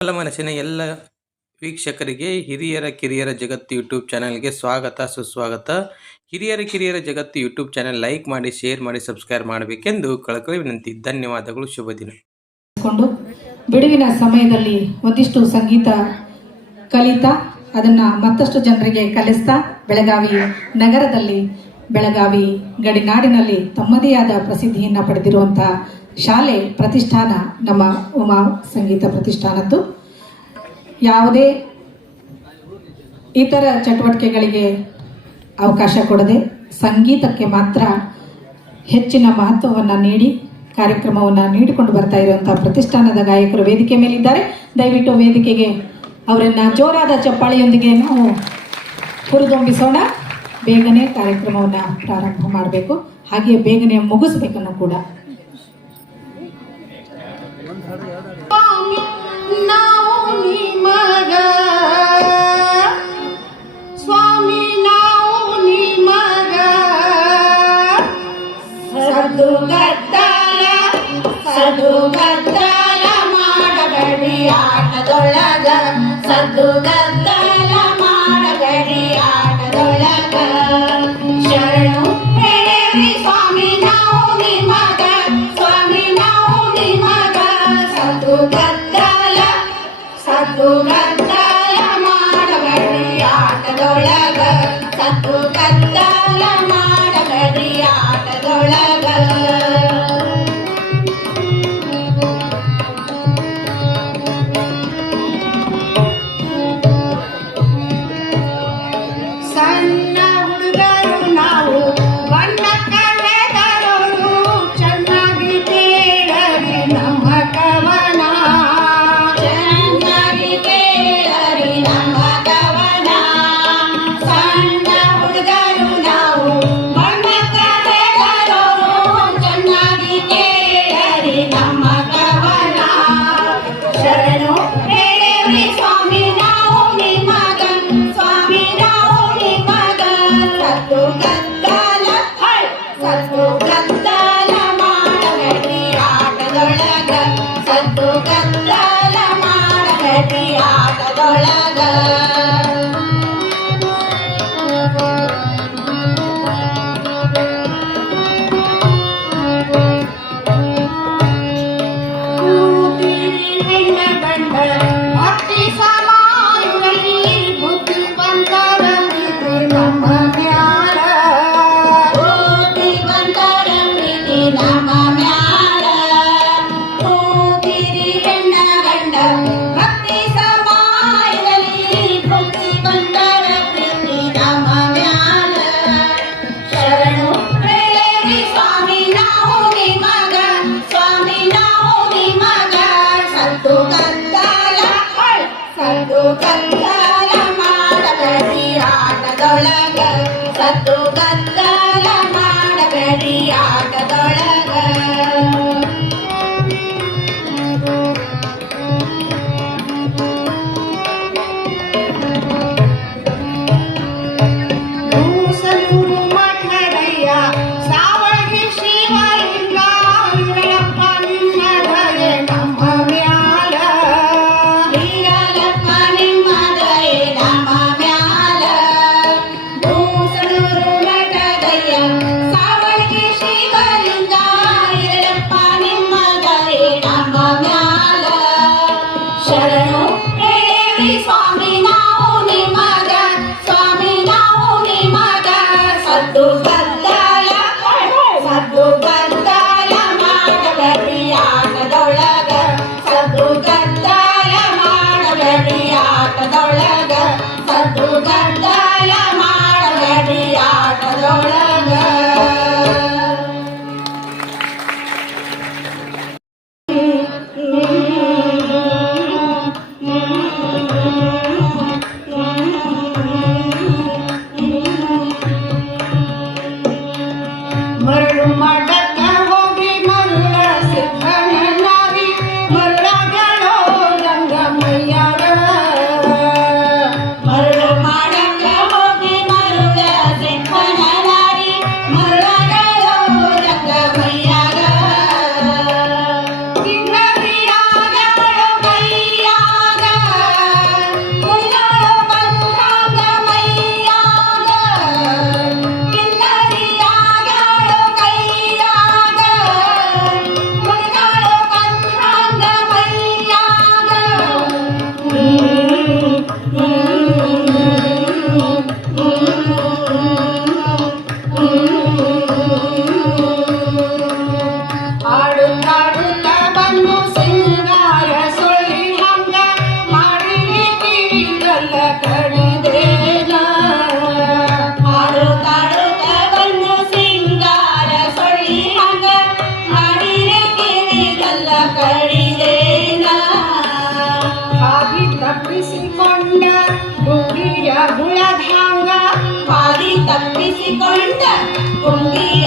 ಎಲ್ಲ ಮನಸ್ಸಿನ ಎಲ್ಲ ವೀಕ್ಷಕರಿಗೆ ಹಿರಿಯರ ಕಿರಿಯರ ಜಗತ್ತು ಯೂಟ್ಯೂಬ್ ಚಾನಲ್ಗೆ ಸ್ವಾಗತ, ಸುಸ್ವಾಗತ. ಹಿರಿಯರ ಕಿರಿಯರ ಜಗತ್ತು ಯೂಟ್ಯೂಬ್ ಚಾನಲ್ ಲೈಕ್ ಮಾಡಿ, ಶೇರ್ ಮಾಡಿ, ಸಬ್ಸ್ಕ್ರೈಬ್ ಮಾಡಬೇಕೆಂದು ಕಳಕಳಿ ವಿನಂತಿ. ಧನ್ಯವಾದಗಳು, ಶುಭ ದಿನ. ಬಿಡುವಿನ ಸಮಯದಲ್ಲಿ ಒಂದಿಷ್ಟು ಸಂಗೀತ ಕಲಿತಾ, ಅದನ್ನ ಮತ್ತಷ್ಟು ಜನರಿಗೆ ಕಲಿಸ್ತಾ, ಬೆಳಗಾವಿ ನಗರದಲ್ಲಿ ಬೆಳಗಾವಿ ಗಡಿನಾಡಿನಲ್ಲಿ ತಮ್ಮದೇ ಆದ ಪ್ರಸಿದ್ಧಿಯನ್ನು ಪಡೆದಿರುವಂತಹ ಶಾಲೆ ಪ್ರತಿಷ್ಠಾನ ನಮ್ಮ ಉಮಾ ಸಂಗೀತ ಪ್ರತಿಷ್ಠಾನದ್ದು. ಯಾವುದೇ ಇತರ ಚಟುವಟಿಕೆಗಳಿಗೆ ಅವಕಾಶ ಕೊಡದೆ ಸಂಗೀತಕ್ಕೆ ಮಾತ್ರ ಹೆಚ್ಚಿನ ಮಹತ್ವವನ್ನು ನೀಡಿ, ಕಾರ್ಯಕ್ರಮವನ್ನು ನೀಡಿಕೊಂಡು ಬರ್ತಾ ಇರುವಂಥ ಪ್ರತಿಷ್ಠಾನದ ಗಾಯಕರು ವೇದಿಕೆ ಮೇಲಿದ್ದಾರೆ. ದಯವಿಟ್ಟು ವೇದಿಕೆಗೆ ಅವರನ್ನು ಜೋರಾದ ಚಪ್ಪಾಳೆಯೊಂದಿಗೆ ನಾವು ಹುರಿದುಂಬಿಸೋಣ. ಬೇಗನೆ ಕಾರ್ಯಕ್ರಮವನ್ನು ಪ್ರಾರಂಭ ಮಾಡಬೇಕು. ಹಾಗೆಯೇ ಬೇಗನೆ ಮುಗಿಸ್ಬೇಕನ್ನು ಕೂಡ. ಮಗ ಆಟದೊಳಗ ಸತ್ತು ಕತ್ತಲ ಮಾಡಬೇಡಿ ಆಟದೊಳಗ.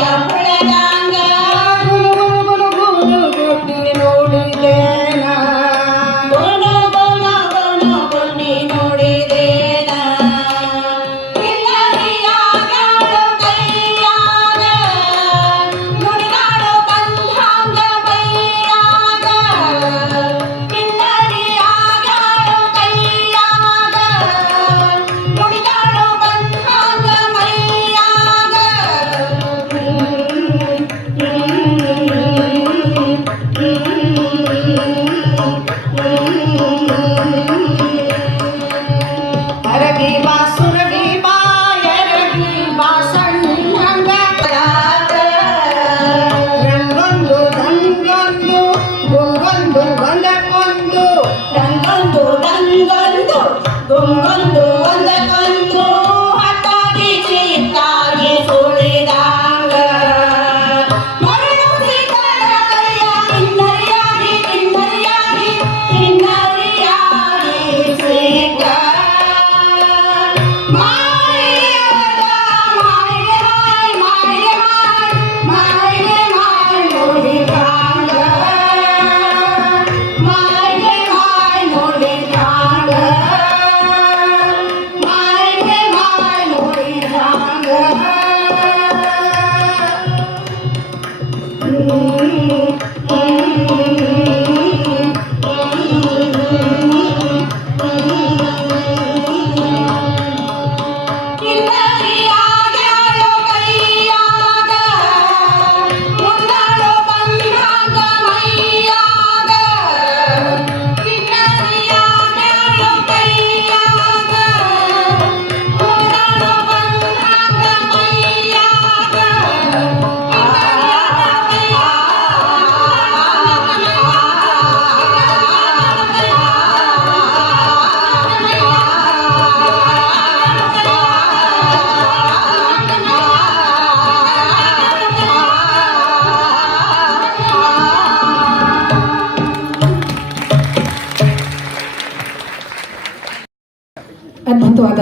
Yeah.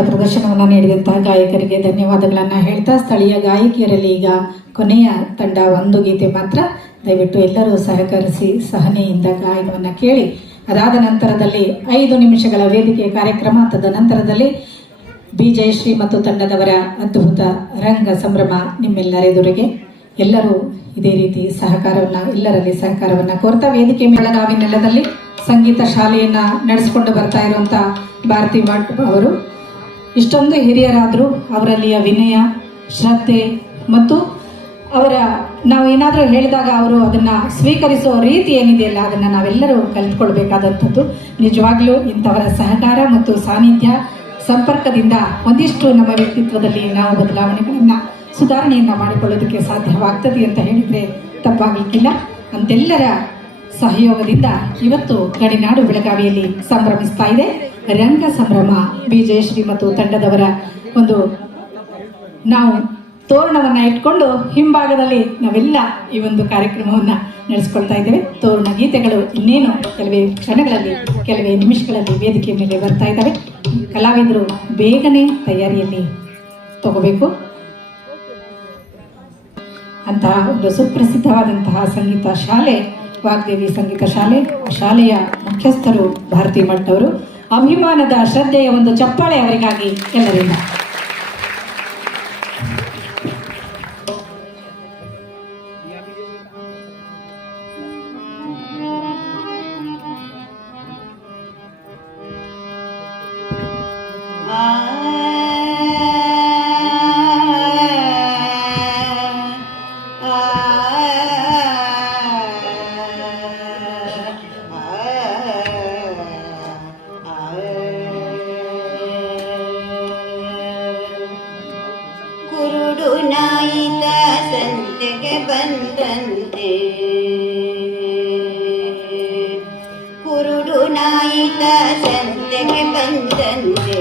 ಪ್ರದರ್ಶನವನ್ನು ನೀಡಿದಂತಹ ಗಾಯಕರಿಗೆ ಧನ್ಯವಾದಗಳನ್ನು ಹೇಳ್ತಾ ಸ್ಥಳೀಯ ಗಾಯಕಿಯರಲ್ಲಿ ಈಗ ಕೊನೆಯ ತಂಡ ಒಂದು ಗೀತೆ ಮಾತ್ರ. ದಯವಿಟ್ಟು ಎಲ್ಲರೂ ಸಹಕರಿಸಿ ಸಹನೆಯಿಂದ ಗಾಯನವನ್ನು ಕೇಳಿ. ಅದಾದ ನಂತರದಲ್ಲಿ ಐದು ನಿಮಿಷಗಳ ವೇದಿಕೆ ಕಾರ್ಯಕ್ರಮ, ತದನಂತರದಲ್ಲಿ ಬಿ ಜಯಶ್ರೀ ಮತ್ತು ತಂಡದವರ ಅದ್ಭುತ ರಂಗ ಸಂಭ್ರಮ ನಿಮ್ಮೆಲ್ಲರೆದುರಿಗೆ ಎಲ್ಲರೂ ಇದೇ ರೀತಿ ಸಹಕಾರವನ್ನು, ಎಲ್ಲರಲ್ಲಿ ಸಹಕಾರವನ್ನು ಕೋರ್ತಾ ವೇದಿಕೆ ಮೇಳಗಾವಿ ನೆಲದಲ್ಲಿ ಸಂಗೀತ ಶಾಲೆಯನ್ನು ನಡೆಸಿಕೊಂಡು ಬರ್ತಾ ಇರುವಂಥ ಭಾರತಿ ಭಟ್ ಅವರು. ಇಷ್ಟೊಂದು ಹಿರಿಯರಾದರೂ ಅವರಲ್ಲಿಯ ವಿನಯ, ಶ್ರದ್ಧೆ ಮತ್ತು ಅವರ ನಾವು ಏನಾದರೂ ಹೇಳಿದಾಗ ಅವರು ಅದನ್ನು ಸ್ವೀಕರಿಸುವ ರೀತಿ ಏನಿದೆಯಲ್ಲ ಅದನ್ನು ನಾವೆಲ್ಲರೂ ಕಲಿತ್ಕೊಳ್ಬೇಕಾದಂಥದ್ದು. ನಿಜವಾಗ್ಲೂ ಇಂಥವರ ಸಹಕಾರ ಮತ್ತು ಸಾನ್ನಿಧ್ಯ ಸಂಪರ್ಕದಿಂದ ಒಂದಿಷ್ಟು ನಮ್ಮ ವ್ಯಕ್ತಿತ್ವದಲ್ಲಿ ನಾವು ಬದಲಾವಣೆಗಳನ್ನು, ಸುಧಾರಣೆಯನ್ನು ಮಾಡಿಕೊಳ್ಳೋದಕ್ಕೆ ಸಾಧ್ಯವಾಗ್ತದೆ ಅಂತ ಹೇಳಿದರೆ ತಪ್ಪಾಗಲಿಕ್ಕಿಲ್ಲ. ಅಂತೆಲ್ಲರ ಸಹಯೋಗದಿಂದ ಇವತ್ತು ಗಡಿನಾಡು ಬೆಳಗಾವಿಯಲ್ಲಿ ಸಂಭ್ರಮಿಸ್ತಾ ಇದೆ. ರಂಗ ಸಂಭ್ರಮ ಬಿ ಜಯಶ್ರೀ ಮತ್ತು ತಂಡದವರ ಒಂದು ನಾವು ತೋರಣವನ್ನ ಇಟ್ಕೊಂಡು ಹಿಂಭಾಗದಲ್ಲಿ ನಾವೆಲ್ಲ ಈ ಒಂದು ಕಾರ್ಯಕ್ರಮವನ್ನ ನಡೆಸ್ಕೊಳ್ತಾ ಇದ್ದೇವೆ. ತೋರಣ ಗೀತೆಗಳು ಇನ್ನೇನು ಕೆಲವೇ ಕ್ಷಣಗಳಲ್ಲಿ, ಕೆಲವೇ ನಿಮಿಷಗಳಲ್ಲಿ ವೇದಿಕೆ ಮೇಲೆ ಬರ್ತಾ ಇದ್ದಾವೆ. ಕಲಾವಿದರು ಬೇಗನೆ ತಯಾರಿಯಲ್ಲಿ ತಗೋಬೇಕು. ಅಂತಹ ಒಂದು ಸುಪ್ರಸಿದ್ಧವಾದಂತಹ ಸಂಗೀತ ಶಾಲೆ, ವಾಗ್ದೇವಿ ಸಂಗೀತ ಶಾಲೆ, ಶಾಲೆಯ ಮುಖ್ಯಸ್ಥರು ಭಾರತಿ ಅವರು ಅಭಿಮಾನದ ಶ್ರದ್ಧೆಯ ಒಂದು ಚಪ್ಪಾಳೆ ಅವರಿಗಾಗಿ ಎಲ್ಲರಿಂದ. And.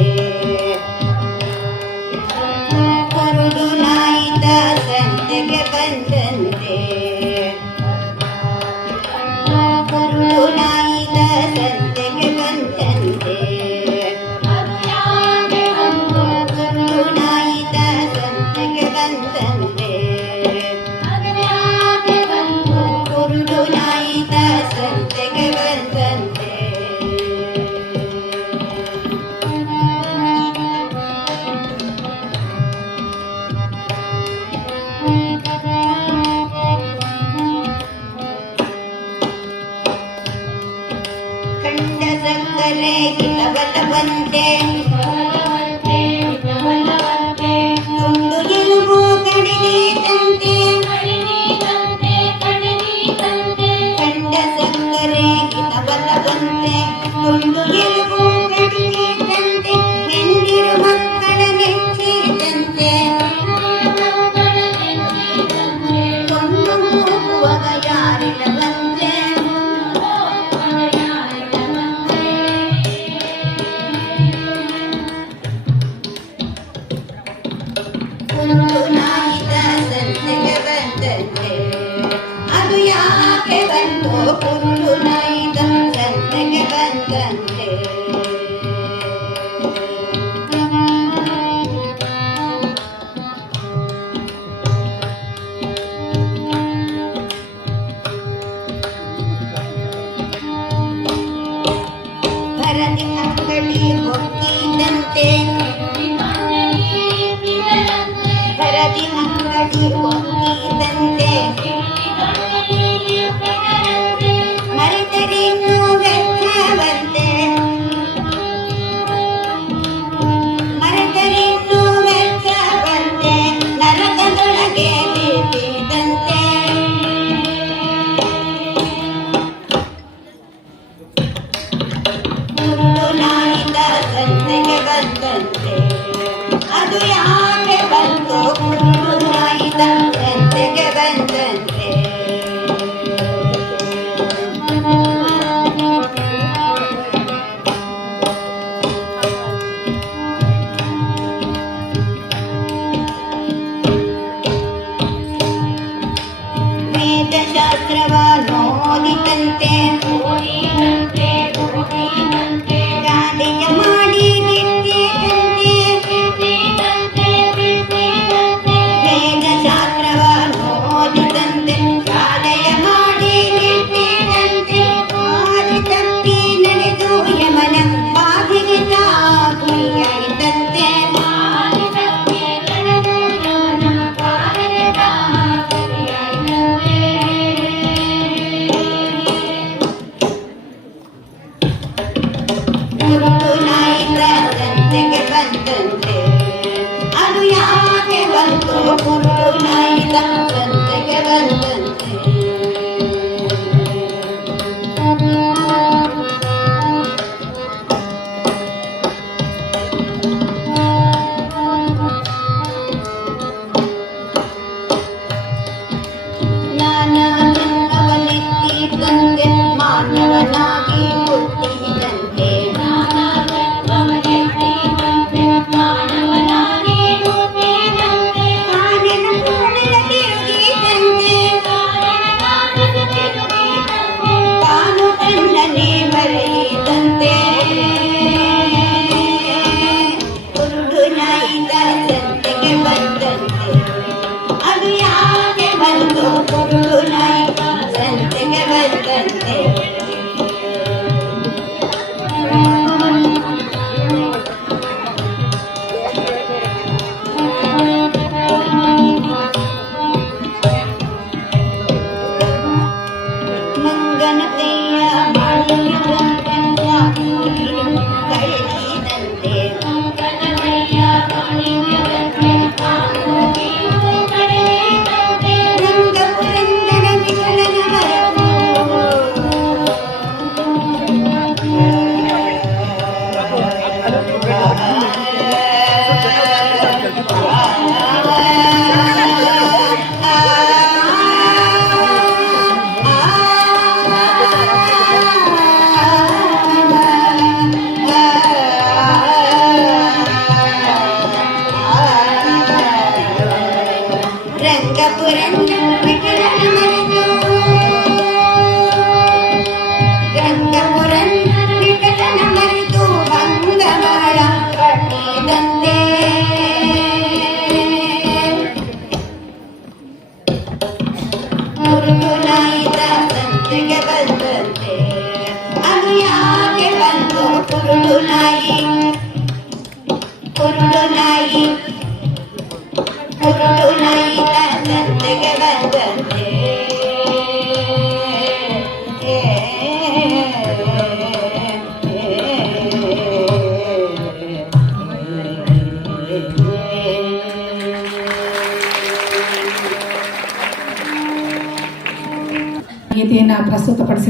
Branca, por el amarillo.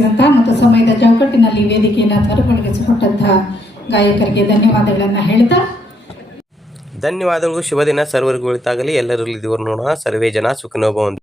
ಪ್ರಸ್ತುತಪಡಿಸಿದಂತಹ ಮತ್ತು ಸಮಯದ ಚೌಕಟ್ಟಿನಲ್ಲಿ ವೇದಿಕೆಯನ್ನು ಮರುಪಡಿಸಿಕೊಟ್ಟಂತಹ ಗಾಯಕರಿಗೆ ಧನ್ಯವಾದಗಳನ್ನು ಹೇಳ್ತಾ ಧನ್ಯವಾದಗಳು. ಶುಭ ದಿನ ಸರ್ವರಿಗೂ ಉಳಿತಾಗಲಿ. ಎಲ್ಲರಲ್ಲಿ ದೇವರು ನೋಡೋಣ. ಸರ್ವೇ ಜನ ಸುಖನೋಭವಂತು